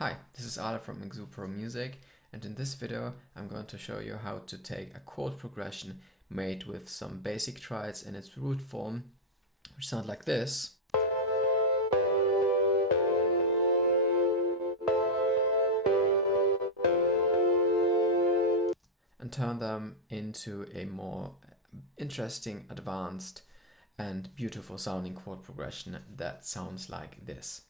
Hi, this is Ale from Pro Music, and in this video I'm going to show you how to take a chord progression made with some basic triads in its root form, which sound like this, and turn them into a more interesting, advanced and beautiful sounding chord progression that sounds like this.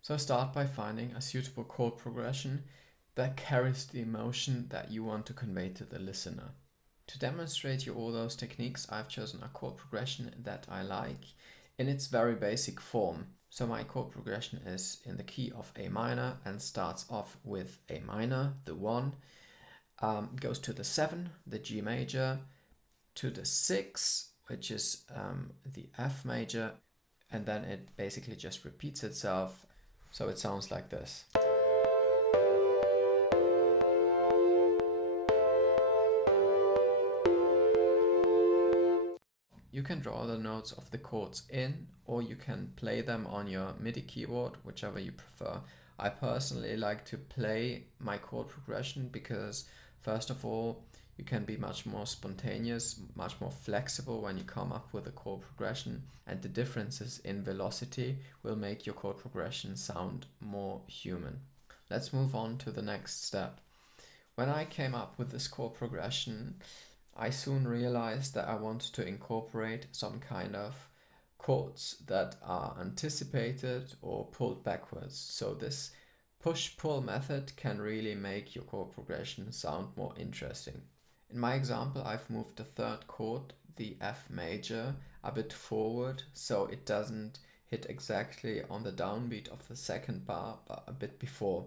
So start by finding a suitable chord progression that carries the emotion that you want to convey to the listener. To demonstrate you all those techniques, I've chosen a chord progression that I like in its very basic form. So my chord progression is in the key of A minor and starts off with A minor, the 1, goes to the 7, the G major, to the 6, which is the F major, and then it basically just repeats itself. So it sounds like this. You can draw the notes of the chords in, or you can play them on your MIDI keyboard, whichever you prefer. I personally like to play my chord progression because, first of all, you can be much more spontaneous, much more flexible when you come up with a chord progression, and the differences in velocity will make your chord progression sound more human. Let's move on to the next step. When I came up with this chord progression, I soon realized that I wanted to incorporate some kind of chords that are anticipated or pulled backwards. So this push-pull method can really make your chord progression sound more interesting. In my example, I've moved the third chord, the F major, a bit forward so it doesn't hit exactly on the downbeat of the second bar, but a bit before.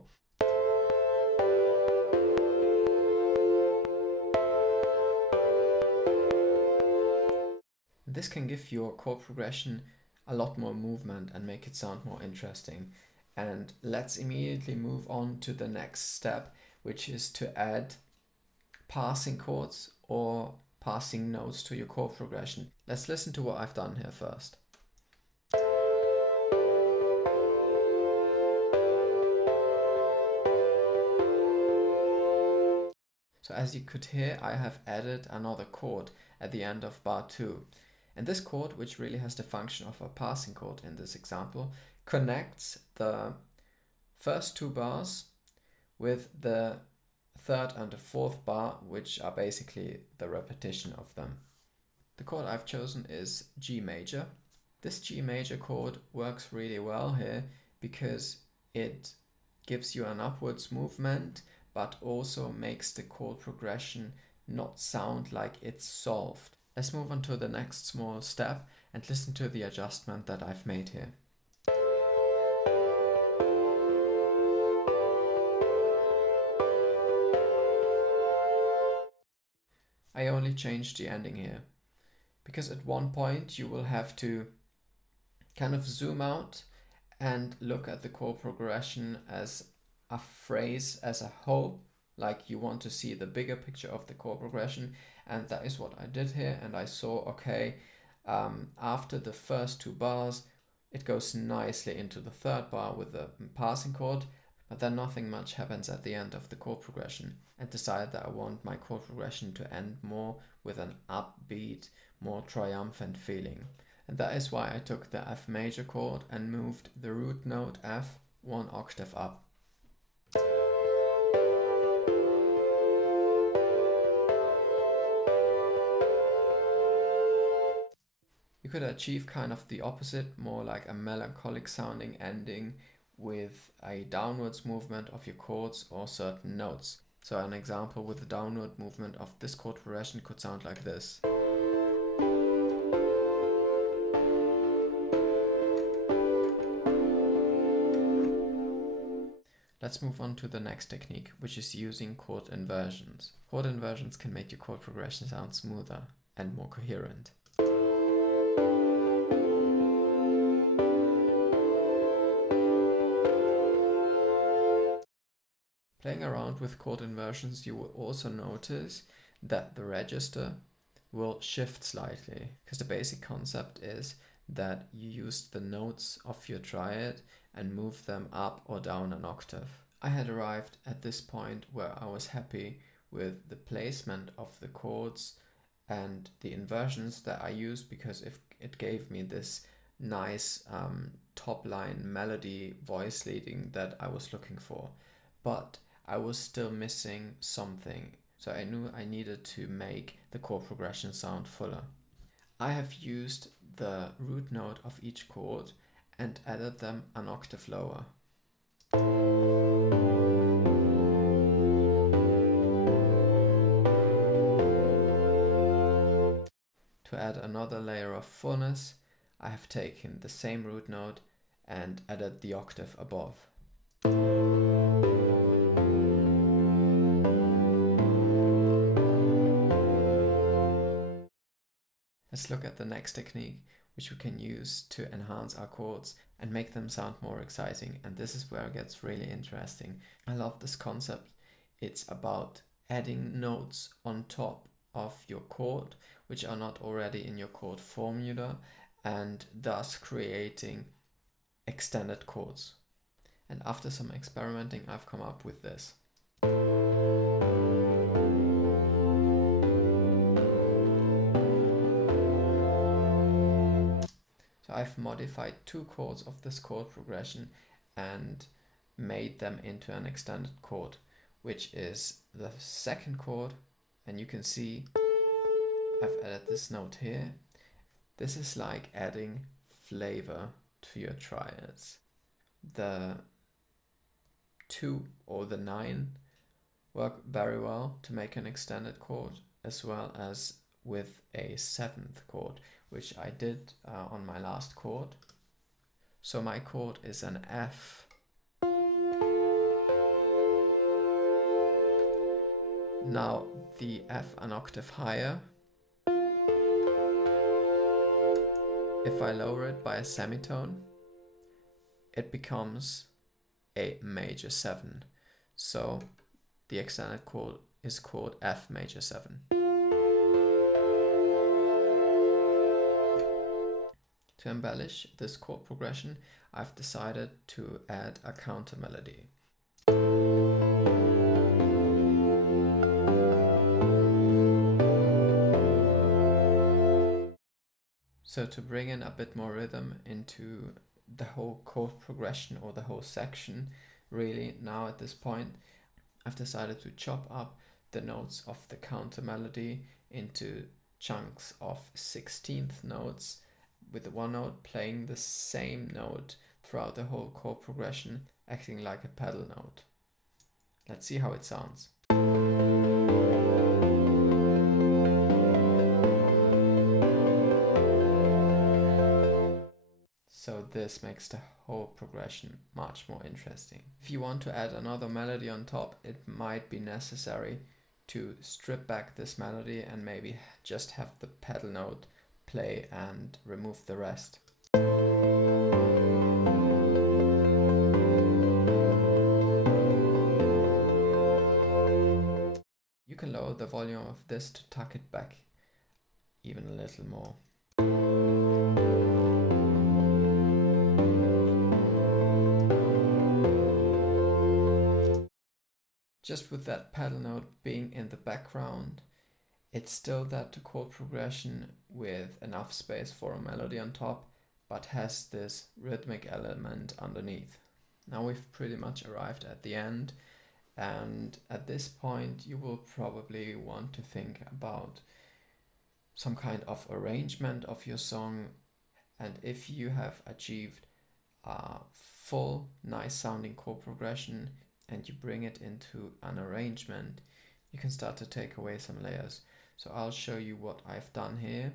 This can give your chord progression a lot more movement and make it sound more interesting. And let's immediately move on to the next step, which is to add passing chords or passing notes to your chord progression. Let's listen to what I've done here first. So as you could hear, I have added another chord at the end of bar 2. And this chord, which really has the function of a passing chord in this example, connects the first 2 bars with the third and the fourth bar, which are basically the repetition of them. The chord I've chosen is G major. This G major chord works really well here because it gives you an upwards movement, but also makes the chord progression not sound like it's solved. Let's move on to the next small step and listen to the adjustment that I've made here. I only changed the ending here because at one point you will have to kind of zoom out and look at the chord progression as a phrase as a whole, like you want to see the bigger picture of the chord progression, and that is what I did here. And I saw, okay, after the first 2 bars it goes nicely into the third bar with the passing chord, but then nothing much happens at the end of the chord progression, and decided that I want my chord progression to end more with an upbeat, more triumphant feeling. And that is why I took the F major chord and moved the root note F 1 octave up. You could achieve kind of the opposite, more like a melancholic sounding ending with a downwards movement of your chords or certain notes. So an example with the downward movement of this chord progression could sound like this. Let's move on to the next technique, which is using chord inversions. Chord inversions can make your chord progression sound smoother and more coherent. Playing around with chord inversions, you will also notice that the register will shift slightly, because the basic concept is that you use the notes of your triad and move them up or down an octave. I had arrived at this point where I was happy with the placement of the chords and the inversions that I used, because it gave me this nice top line melody voice leading that I was looking for. But I was still missing something, so I knew I needed to make the chord progression sound fuller. I have used the root note of each chord and added them an octave lower. To add another layer of fullness, I have taken the same root note and added the octave above. Let's look at the next technique, which we can use to enhance our chords and make them sound more exciting. And this is where it gets really interesting. I love this concept. It's about adding notes on top of your chord, which are not already in your chord formula, and thus creating extended chords. And after some experimenting, I've come up with this. So I've modified two chords of this chord progression and made them into an extended chord, which is the second chord, and you can see I've added this note here. This is like adding flavor to your triads. The 2 or the 9 work very well to make an extended chord, as well as with a 7th chord, which I did on my last chord. So my chord is an F. Now the F an octave higher. If I lower it by a semitone, it becomes a major 7. So the extended chord is called F major 7. To embellish this chord progression, I've decided to add a counter melody. So to bring in a bit more rhythm into the whole chord progression or the whole section, really now at this point, I've decided to chop up the notes of the counter melody into chunks of 16th notes, with one note playing the same note throughout the whole chord progression, acting like a pedal note. Let's see how it sounds. So this makes the whole progression much more interesting. If you want to add another melody on top, it might be necessary to strip back this melody and maybe just have the pedal note play and remove the rest. You can lower the volume of this to tuck it back even a little more. Just with that pedal note being in the background, it's still that chord progression with enough space for a melody on top, but has this rhythmic element underneath. Now we've pretty much arrived at the end, and at this point you will probably want to think about some kind of arrangement of your song, and if you have achieved a full nice sounding chord progression and you bring it into an arrangement, you can start to take away some layers. So I'll show you what I've done here.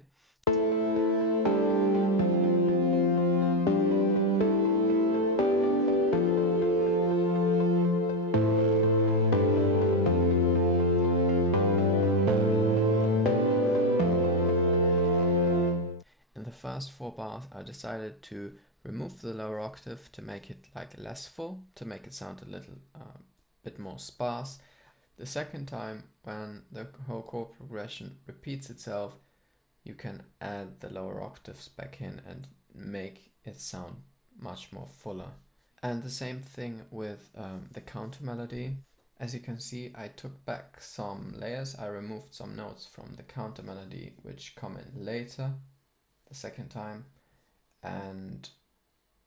In the first 4 bars, I decided to remove the lower octave to make it like less full, to make it sound a little bit more sparse. The second time, when the whole chord progression repeats itself, you can add the lower octaves back in and make it sound much more fuller. And the same thing with the counter melody. As you can see, I took back some layers. I removed some notes from the counter melody which come in later, the second time, and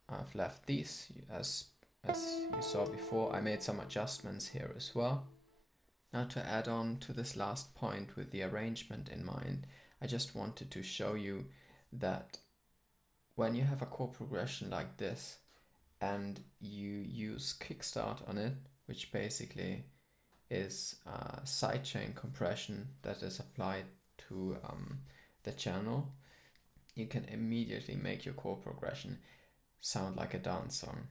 I've left these as you saw before. I made some adjustments here as well. Now, to add on to this last point with the arrangement in mind, I just wanted to show you that when you have a chord progression like this and you use kickstart on it, which basically is a sidechain compression that is applied to the channel, you can immediately make your chord progression sound like a dance song.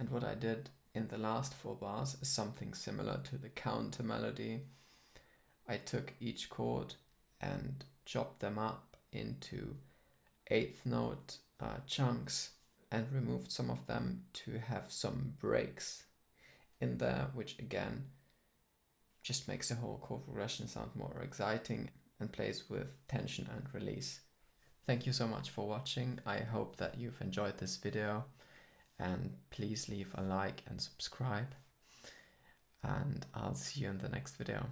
And what I did in the last 4 bars is something similar to the counter melody. I took each chord and chopped them up into 8th note chunks and removed some of them to have some breaks in there, which again just makes the whole chord progression sound more exciting and plays with tension and release. Thank you so much for watching. I hope that you've enjoyed this video, and please leave a like and subscribe, and I'll see you in the next video.